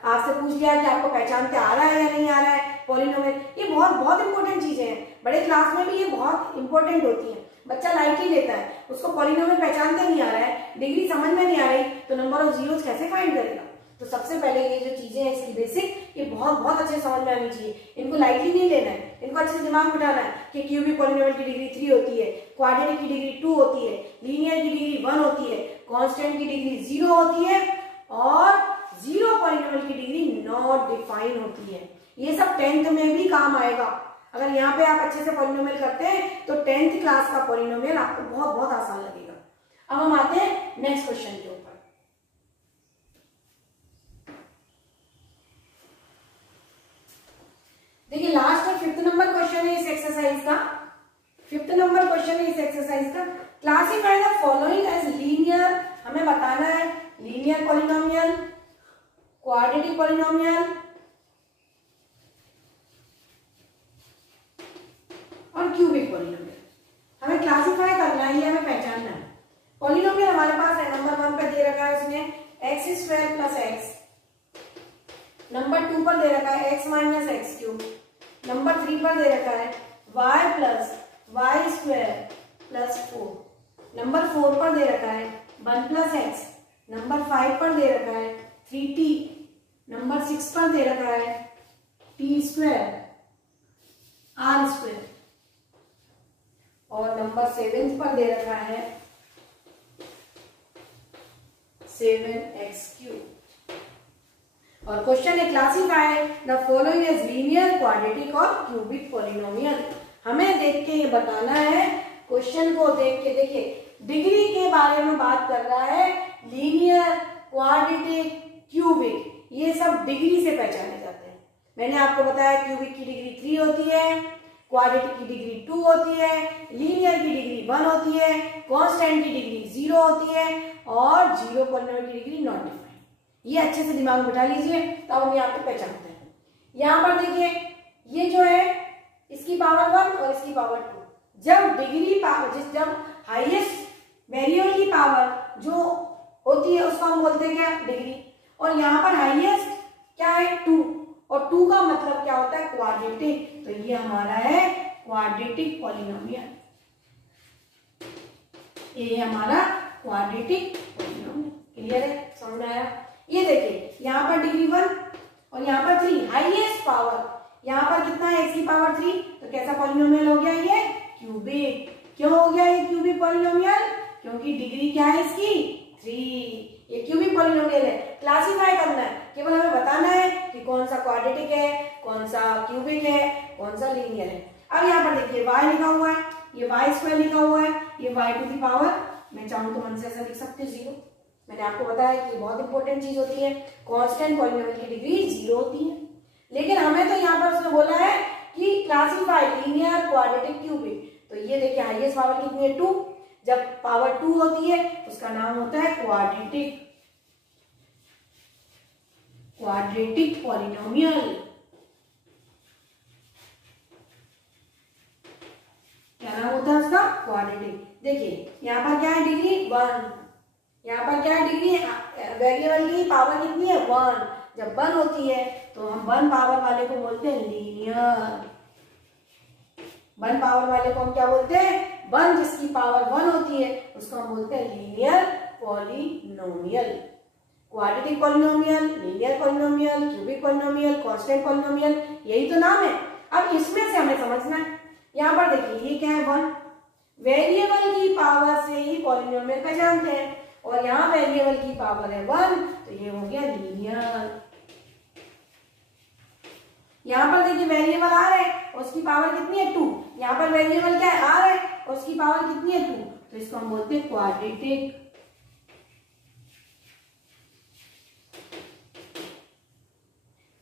आपसे पूछ लिया कि आपको पहचानते आ रहा है या नहीं आ रहा है पॉलिनोमियल। ये बहुत बहुत इंपॉर्टेंट चीजें हैं, बड़े क्लास में भी ये बहुत इंपॉर्टेंट होती है। बच्चा लाइटली लेता है, उसको पॉलिनोमियल पहचानते नहीं आ रहा है, डिग्री समझ में नहीं आ रही, तो नंबर ऑफ जीरोस कैसे फाइंड करेगा? तो सबसे पहले ये जो चीजें हैं इसकी बेसिक, ये बहुत बहुत अच्छे समझ में आनी चाहिए। इनको लाइटली नहीं लेना है, इनको अच्छे से दिमाग में बिठाना है कि क्यूबिक पॉलिनोमियल की डिग्री 3 होती है, क्वाड्रेटिक की डिग्री 2 होती है, लीनियर की डिग्री 1 होती है, कांस्टेंट की डिग्री 0 होती है, और 0 पॉलिनोमियल की डिग्री नॉट डिफाइन होती है। ये सब 10th में भी काम आएगा। अगर यहाँ पे आप अच्छे से पॉलिनोमियल करते हैं तो 10th क्लास का पॉलिनोमियल आपको बहुत बहुत आसान लगेगा। अब हम आते हैं नेक्स्ट क्वेश्चन के ऊपर। देखिए लास्ट और 5th नंबर क्वेश्चन है इस एक्सरसाइज का। 5th नंबर क्वेश्चन है इस एक्सरसाइज का। Classify the following as linear, हमें बताना है लीनियर पॉलिनोमियल, क्वाड्रेटिक पॉलिनोमियल और क्यूबिक पॉलिनोमियल। हमें क्लासिफाई करना है, ये हमें पहचानना है। पॉलिनोमियल हमारे पास है, नंबर 1 पे दे रखा है उसने x² प्लस x, नंबर 2 पर दे रखा है x माइनस x³, नंबर 3 पर दे रखा है y plus y² plus 4, number 4 पर दे रखा है 1 प्लस x, नंबर 5 पर दे रखा है 3t, नंबर 6 पर दे रखा है t² r², और नंबर 7 पर दे रखा है 7x3। और क्वेश्चन है classify the following as linear, quadratic और क्यूबिक पॉलिनोमियल। हमें देख के ये बताना है, क्वेश्चन को देख के देखिए डिग्री के बारे में बात कर रहा है, लीनियर, क्वाड्रेटिक, क्यूबिक, ये सब डिग्री से पहचाने जाते हैं। मैंने आपको बताया क्यूबिक की डिग्री 3 होती है, क्वाड्रेटिक की डिग्री 2 होती है, लीनियर की डिग्री 1 होती है, कांस्टेंट की डिग्री 0 होती है और जीरो पॉलिनोमियल की डिग्री नॉट डिफाइंड। ये अच्छे से दिमाग में बिठा लीजिए, तो हम यहाँ पे पहचानते हैं। यहाँ पर देखिए ये जो है इसकी पावर 1 और इसकी पावर 2। जब डिग्री पावर जब हाईएस्ट वेरिएबल की पावर जो होती है उसको हम बोलते हैं क्या, डिग्री। और यहाँ पर हाईएस्ट क्या है 2, और 2 का मतलब क्या होता है, क्वाड्रेटिक। तो ये हमारा है क्वाड्रेटिक पॉलिनोमियल, ये हमारा क्वाड्रेटिक पॉलिनोमियल। क्लियर है, समझ में आया? ये देखिए यहाँ पर डिग्री 1 और यहाँ पर 3, हाईएस्ट पावर यहाँ पर कितना है, x की पावर 3। तो कैसा पॉलिनोमियल हो गया ये, क्यूबिक। क्यों हो गया ये क्यूबिक पॉलिनोमियल, क्योंकि डिग्री क्या है इसकी 3। ये क्यूबिक पॉलिनोमियल है। क्लासिफाई करना है, केवल हमें बताना है कि कौन सा क्वाड्रेटिक है, कौन सा क्यूबिक है, कौन सा लीनियर है। अब यहाँ पर देखिए y लिखा हुआ है, ये y² लिखा हुआ है, ये y टू दी पावर, मैं चाहूँ तो मन से ऐसा लिख सकते 0। मैंने आपको बताया कि बहुत इंपॉर्टेंट चीज होती है, कांस्टेंट पॉलिनोमियल की डिग्री 0 होती है। लेकिन हमें तो यहाँ पर उसने बोला है कि क्लासिफाई लीनियर, क्वाड्रेटिक, क्यूबिक। तो ये देखिए हाईएस्ट पावर कितनी है 2, जब पावर 2 होती है उसका नाम होता है क्वाड्रेटिक, क्वाड्रेटिक पॉलिनोमियल। क्या नाम होता है उसका, क्वाड्रेटिक। देखिए यहाँ पर क्या है, डिग्री 1, यहाँ पर क्या है, डिग्री वेरिएबल की पावर कितनी है 1। जब 1 होती है तो हम 1 पावर वाले को बोलते हैं लीनियर। 1 पावर वाले को हम क्या बोलते हैं, 1 जिसकी पावर 1 होती है उसको हम बोलते हैं linear polynomial. Quadratic polynomial, linear polynomial, cubic polynomial, constant polynomial, यही तो नाम है। अब इसमें से हमें समझना है, यहाँ पर देखिए ये क्या है 1, वेरिएबल की पावर से ही पॉलिनोमियल पहचानते हैं, और यहाँ वेरिएबल की पावर है 1, तो ये हो गया लीनियर। यहाँ पर देखिए वेरिएबल आ रहा है, उसकी पावर कितनी है 2। यहाँ पर वेरिएबल क्या है, आ रहा है, उसकी पावर कितनी है 2, तो इसको हम बोलते हैं क्वाड्रेटिक।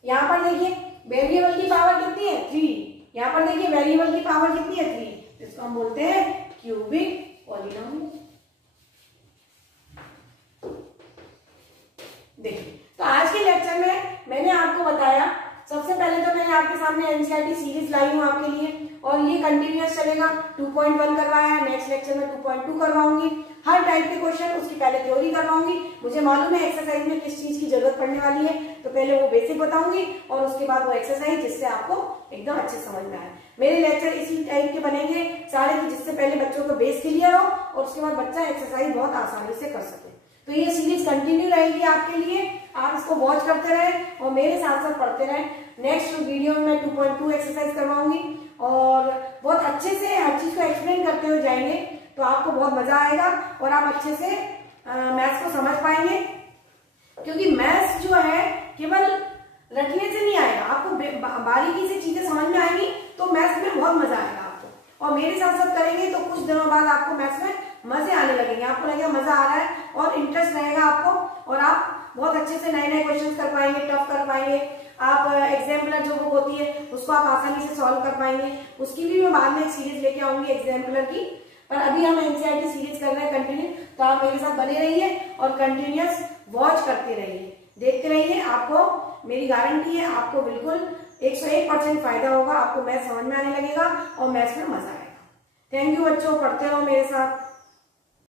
यहाँ पर देखिए वेरिएबल की पावर कितनी है 3, यहाँ पर देखिए वेरिएबल की पावर कितनी है 3, तो इसको हम बोलते हैं क्यूबिक पॉलिनोमियल। देखिए तो आज के लेक्चर में मैंने आपको बताया, सबसे पहले तो मैंने आपके सामने एनसीईआरटी सीरीज लाई हूं आपके लिए, और ये कंटिन्यूअस चलेगा। 2.1 करवाया है, नेक्स्ट लेक्चर में 2.2 करवाऊंगी। हर टाइप के क्वेश्चन उसकी पहले थ्योरी करवाऊंगी। मुझे मालूम है एक्सरसाइज में किस चीज की जरूरत पड़ने वाली है, तो पहले वो बेसिक बताऊंगी और उसके बाद वो एक्सरसाइज, जिससे आपको एकदम अच्छे समझ में आए। मेरे लेक्चर इसी टाइप के बनेंगे सारे, जिससे पहले बच्चों का बेस क्लियर हो और उसके बाद बच्चा एक्सरसाइज बहुत आसानी से कर सके। तो ये सीरीज कंटिन्यू रहेगी आपके लिए, आप इसको वॉच करते रहे और मेरे साथ साथ पढ़ते रहे। नेक्स्ट वीडियो में मैं 2.2 एक्सरसाइज करवाऊंगी और बहुत अच्छे से हर चीज को एक्सप्लेन करते हुए जाएंगे, तो आपको बहुत मजा आएगा और आप अच्छे से मैथ्स को समझ पाएंगे। क्योंकि मैथ्स जो है केवल रटने से नहीं आएगा, आपको बारीकी से चीजें समझ में आएंगी, तो मैथ्स में बहुत मजा आएगा आपको। और मेरे साथ साथ करेंगे तो कुछ दिनों बाद आपको मैथ्स में मजे आने लगेंगे, आपको लगेगा मजा आ रहा है और इंटरेस्ट रहेगा आपको, और आप बहुत अच्छे से नए नए क्वेश्चन कर पाएंगे, टफ कर पाएंगे। आप एग्जाम्पलर जो बुक होती है उसको आप आसानी से सॉल्व कर पाएंगे। उसकी भी मैं बाद में एक सीरीज लेके आऊंगी एग्जाम्पलर की, पर अभी हम एनसीईआरटी सीरीज कर रहे हैं कंटिन्यू। तो आप मेरे साथ बने रहिए और कंटिन्यूअस वॉच करते रहिए, देखते रहिए। आपको मेरी गारंटी है, आपको बिल्कुल 101% फायदा होगा, आपको मैथ्स समझ में आने लगेगा और मैथ्स में मजा आएगा। थैंक यू बच्चों, पढ़ते रहो मेरे साथ।